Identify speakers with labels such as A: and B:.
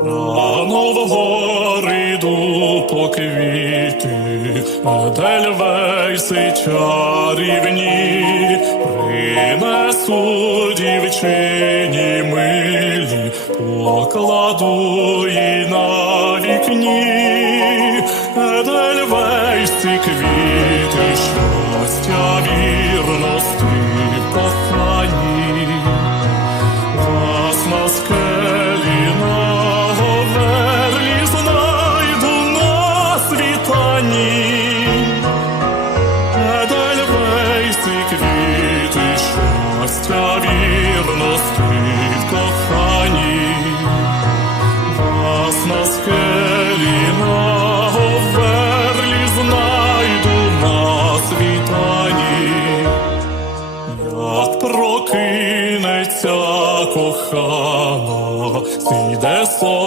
A: Рано в гори йду по квіти, Едельвейси чарівні, принесу дівчині милі, покладу їй на вікні, Едельвейси квіти, щастя, світанні. Едельвейси квіти, щастя, вірності в коханні. Вас на скелі на знайду на світанні. Як прокинеться кохана, зійде сон.